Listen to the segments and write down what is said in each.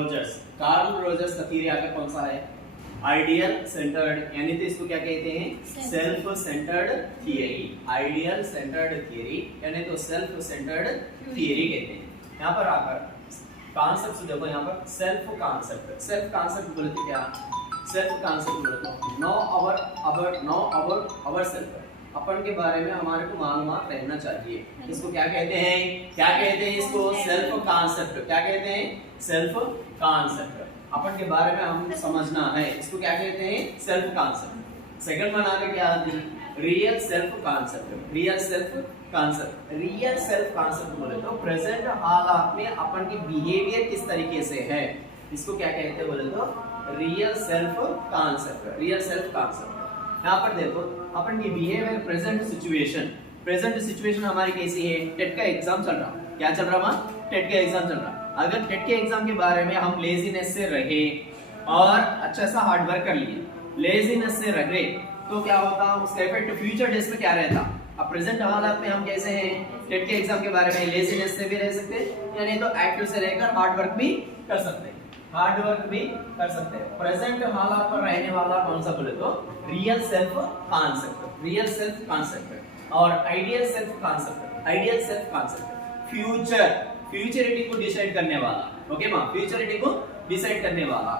Rogers, Carl Rogers का theory आकर कौन सा है? आइडियल सेंटर्ड, यानी तो इसको क्या कहते हैं? Self centred theory. Ideal centred theory यानी तो सेल्फ सेंटर्ड थियरी कहते हैं। यहाँ पर आकर कॉन्सेप्ट देखो, यहाँ पर सेल्फ कॉन्सेप्ट, सेल्फ कॉन्सेप्ट बोलते क्या? सेल्फ कॉन्सेप्ट बोलते नो अबाउट सेल्फ, अपन के बारे में हमारे को मालूमात रहना चाहिए। इसको क्या कहते हैं? क्या कहते हैं इसको? Self concept. क्या कहते हैं? Self concept. अपन के बारे में हम समझना है, इसको क्या कहते हैं? Self concept. सेकंड वन आगे क्या? Real self concept. Real self concept, real self concept बोले तो प्रेजेंट हालात में अपन की बिहेवियर किस तरीके से है, इसको क्या कहते हैं बोले तो real self concept. Real self concept. यहाँ पर देखो अपन की बिहेवियर प्रेजेंट सिचुएशन हमारी कैसी है? टेट का एग्जाम चल रहा, क्या चल रहा? टेट का एग्जाम चल रहा। अगर टेट के एग्जाम के बारे में हम लेजीनेस से रहे और अच्छा सा हार्ड वर्क कर लिए, लेजीनेस से रहे तो क्या होता? उसका इफेक्ट फ्यूचर डेज में क्या रहता? अब प्रेजेंट हालात में हम कैसे हैं? टेट के एग्जाम के बारे में लेजीनेस से भी रह सकते हैं, यानी तो एक्टिव से रहकर हार्ड वर्क भी कर सकते हैं, हार्ड वर्क भी कर सकते हैं। प्रेजेंट हालात पर रहने वाला कौन सा बोले तो real self concept. Real self concept और ideal self concept. Ideal self concept futurity को डिसाइड करने वाला, ओके मां, फ्यूचरिटी को डिसाइड करने वाला,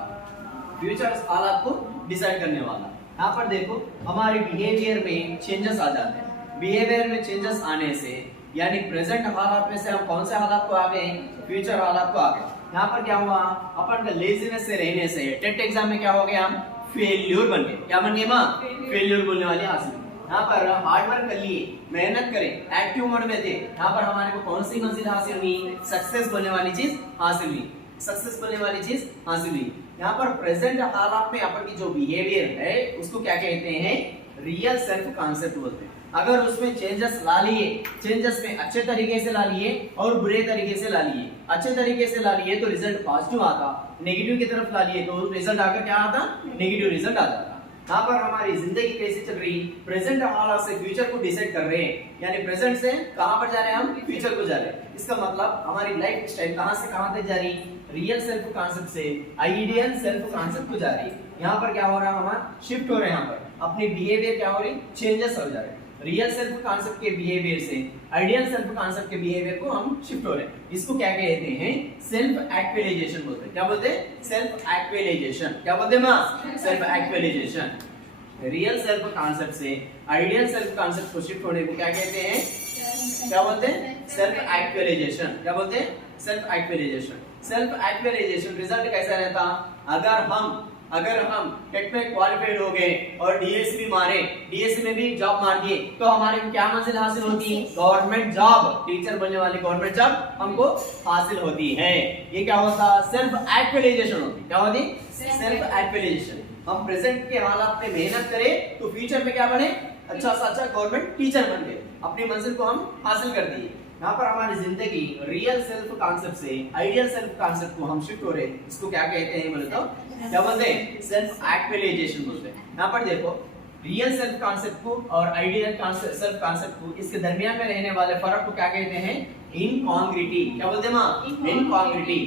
फ्यूचर हालात को डिसाइड करने वाला। यहाँ पर देखो हमारे बिहेवियर में चेंजेस आ जाते हैं। बिहेवियर में चेंजेस आने से यानी प्रेजेंट हालात में से हम कौन से हालात को आ गए? फ्यूचर हालात को आ गए। यहाँ पर क्या हुआ? अपन का लेजीनेस से रहने से टेट एग्जाम में क्या हो गया? हम फेल्यूर बन गए। क्या बन गए मां? फेल्यूर बोलने वाली हासिल। यहाँ पर हार्ड वर्क कर लिए, मेहनत करें, एक्टिव मोड में थे, यहाँ पर हमारे को कौन सी मंजिल हासिल हुई? सक्सेस बनने वाली चीज हासिल हुई, सक्सेस बनने वाली चीज हासिल हुई। यहाँ पर प्रेजेंट हालात में अपन की जो बिहेवियर है उसको क्या कहते हैं? रियल सेल्फ कॉन्सेप्ट बोलते हैं। अगर उसमें चेंजेस ला लिए, चेंजेस में अच्छे तरीके से ला लिए और बुरे तरीके से ला लिए। अच्छे तरीके से ला लिए तो रिजल्ट पॉजिटिव आता, नेगेटिव की तरफ ला लिए तो रिजल्ट आकर क्या आता? नेगेटिव रिजल्ट आ जाता। यहाँ पर हमारी जिंदगी कैसे चल रही? प्रेजेंट हालात से फ्यूचर को डिसाइड कर रहे हैं, यानी प्रेजेंट से कहां पर जा रहे हैं? हम फ्यूचर को जा रहे हैं। इसका मतलब हमारी लाइफ स्टाइल कहां से कहां तक जा रही? रियल सेल्फ कॉन्सेप्ट से आइडियल सेल्फ कॉन्सेप्ट को जा रही है। यहाँ पर क्या हो रहा है? हमारा शिफ्ट हो रहे हैं, यहाँ पर अपनी बिहेवियर क्या हो रही? चेंजेस हो जा रहे हैं। रियल सेल्फ कॉन्सेप्ट के बिहेवियर से आइडियल सेल्फ कॉन्सेप्ट के बिहेवियर को हम शिफ्ट हो रहे हैं। इसको क्या कहते हैं? सेल्फ एक्चुअलाइजेशन बोलते हैं। क्या बोलते हैं? Self actualisation. क्या बोलते हैं मां? Self actualisation. Real self concept से आइडियल सेल्फ कॉन्सेप्ट को शिफ्ट होने को क्या कहते हैं? क्या बोलते हैं? Self actualisation. क्या बोलते हैं? Self actualisation. Self actualisation result कैसा रहता? अगर हम टेट में क्वालिफाइड हो गए और डीएससी भी मारे, डीएससी में भी जॉब मार दिए तो हमारे को क्या मंजिल हासिल होती? गवर्नमेंट जॉब, टीचर बनने वाली गवर्नमेंट जॉब हमको हासिल होती है। ये क्या होता? सेल्फ एक्चुअलाइजेशन होती। क्या होती? Self actualisation. हम प्रेजेंट के हालात में मेहनत करें तो फ्यूचर में क्या बने? अच्छा सा अच्छा गवर्नमेंट टीचर बन गए, अपनी मंजिल को हम हासिल कर दिए। यहाँ पर हमारी जिंदगी रियल सेल्फ कॉन्सेप्ट से आइडियल सेल्फ कॉन्सेप्ट को हम शिफ्ट हो रहे हैं। इसको क्या कहते हैं बोले तो क्या बोलते हैं? सेल्फ एक्चुअलाइजेशन बोलते हैं। यहाँ पर देखो रियल सेल्फ कॉन्सेप्ट को और आइडियल सेल्फ कॉन्सेप्ट को, इसके दरमियान में रहने वाले फर्क को क्या कहते हैं? इनकॉन्ग्रिटी। क्या बोलते हैं मां? इनकॉन्ग्रिटी।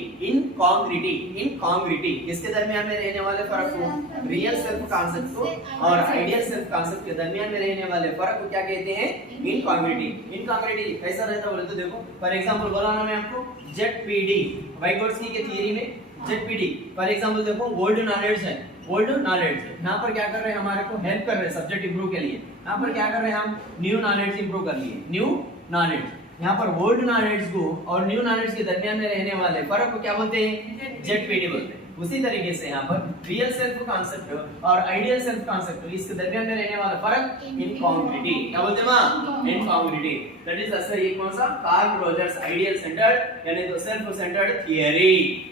इनकॉन्ग्रिटी इसके दरमियान में रहने वाले फर्क को, रियल सेल्फ कॉन्सेप्ट को और आइडियल सेल्फ कॉन्सेप्ट के दरमियान में रहने वाले फर्क को क्या कहते हैं? इनकॉन्ग्रिटी। इनकॉन्ग्रिटी कैसा रहता बोले तो देखो फॉर एग्जांपल बोला ना मैं आपको जेडपीडी, वाइगोट्स्की के थ्योरी में जेडपीडी फॉर एग्जांपल देखो वर्ल्ड नॉलेज है, वर्ल्ड नॉलेज यहाँ पर क्या कर रहे हैं? हमारे को हेल्प कर रहे हैं सब्जेक्ट इंप्रूव के लिए। यहाँ पर क्या कर रहे हैं? हम न्यू नॉलेज इंप्रूव कर लिए, न्यू नॉलेज। यहाँ पर वर्ल्ड नॉलेज को और न्यू नॉलेज के दरमियान में रहने वाले फर्क को क्या बोलते हैं? जेडपीडी बोलते हैं। उसी तरीके से यहाँ पर रियल सेल्फ कॉन्सेप्ट और आइडियल सेल्फ कॉन्सेप्ट इसके दरमियान में रहने वाला फर्क इनकॉन्ग्रिटी। क्या बोलते हैं मां? इनकॉन्ग्रिटी। That is answer. ये कौन सा? कार्ल रोजर्स आइडियल सेंटर्ड यानी तो सेल्फ सेंटर्ड थियरी।